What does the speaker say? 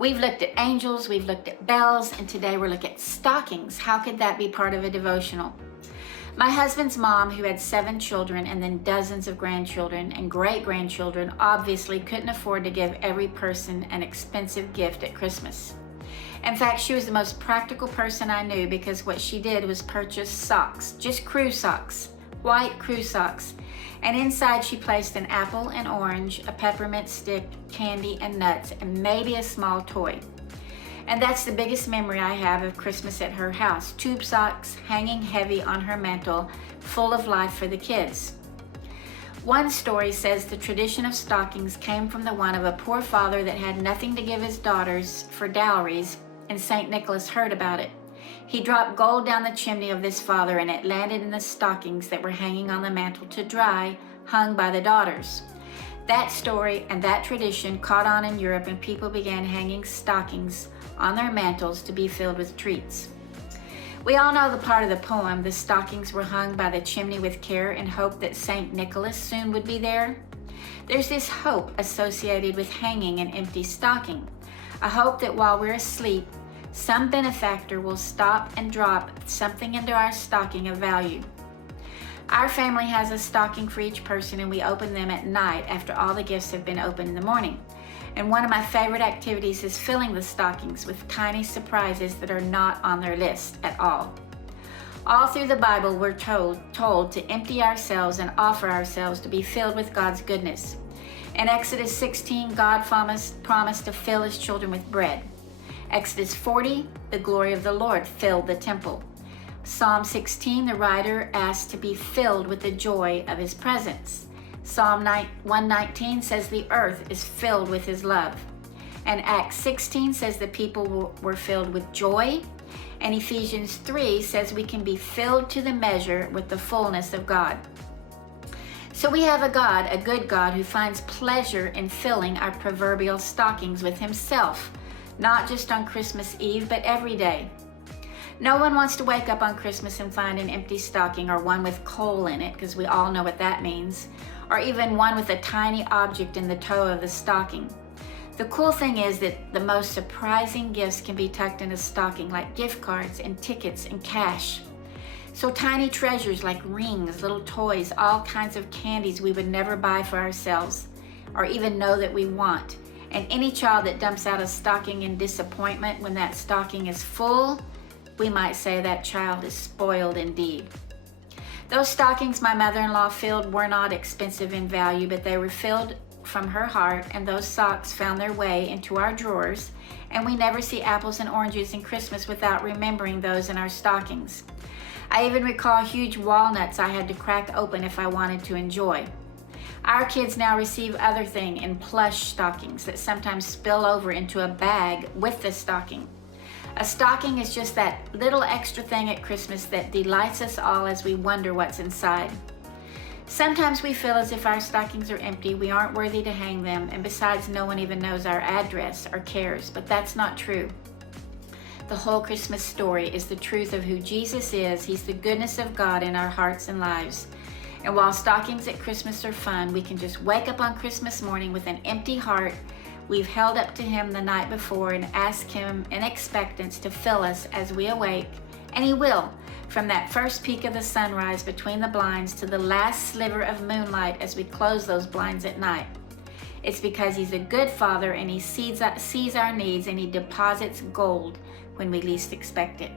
We've looked at angels, we've looked at bells, and today we're looking at stockings. How could that be part of a devotional? My husband's mom, who had 7 children and then dozens of grandchildren and great-grandchildren, obviously couldn't afford to give every person an expensive gift at Christmas. In fact, she was the most practical person I knew because what she did was purchase socks, just crew socks, white crew socks. And inside she placed an apple and orange, a peppermint stick, candy and nuts, and maybe a small toy. And that's the biggest memory I have of Christmas at her house. Tube socks hanging heavy on her mantle, full of life for the kids. One story says the tradition of stockings came from the one of a poor father that had nothing to give his daughters for dowries, and St. Nicholas heard about it. He dropped gold down the chimney of this father, and it landed in the stockings that were hanging on the mantle to dry, hung by the daughters. That story and that tradition caught on in Europe, and people began hanging stockings on their mantles to be filled with treats. We all know the part of the poem, the stockings were hung by the chimney with care in hope that St. Nicholas soon would be there. There's this hope associated with hanging an empty stocking, a hope that while we're asleep, some benefactor will stop and drop something into our stocking of value. Our family has a stocking for each person, and we open them at night after all the gifts have been opened in the morning. And one of my favorite activities is filling the stockings with tiny surprises that are not on their list at all. All through the Bible, we're told to empty ourselves and offer ourselves to be filled with God's goodness. In Exodus 16, God promised to fill his children with bread. Exodus 40, the glory of the Lord filled the temple. Psalm 16, the writer asked to be filled with the joy of his presence. Psalm 119 says the earth is filled with his love. And Acts 16 says the people were filled with joy. And Ephesians 3 says we can be filled to the measure with the fullness of God. So we have a God, a good God, who finds pleasure in filling our proverbial stockings with himself, not just on Christmas Eve, but every day. No one wants to wake up on Christmas and find an empty stocking, or one with coal in it, because we all know what that means, or even one with a tiny object in the toe of the stocking. The cool thing is that the most surprising gifts can be tucked in a stocking, like gift cards and tickets and cash. So tiny treasures like rings, little toys, all kinds of candies we would never buy for ourselves or even know that we want. And any child that dumps out a stocking in disappointment when that stocking is full, we might say that child is spoiled indeed. Those stockings my mother-in-law filled were not expensive in value, but they were filled from her heart, and those socks found their way into our drawers, and we never see apples and oranges in Christmas without remembering those in our stockings. I even recall huge walnuts I had to crack open if I wanted to enjoy. Our kids now receive other things in plush stockings that sometimes spill over into a bag with the stocking. A stocking is just that little extra thing at Christmas that delights us all as we wonder what's inside. Sometimes we feel as if our stockings are empty, we aren't worthy to hang them, and besides, no one even knows our address or cares, but that's not true. The whole Christmas story is the truth of who Jesus is. He's the goodness of God in our hearts and lives. And while stockings at Christmas are fun, we can just wake up on Christmas morning with an empty heart we've held up to him the night before and ask him in expectance to fill us as we awake, and he will, from that first peak of the sunrise between the blinds to the last sliver of moonlight as we close those blinds at night. It's because he's a good father, and he sees our needs, and he deposits gold when we least expect it.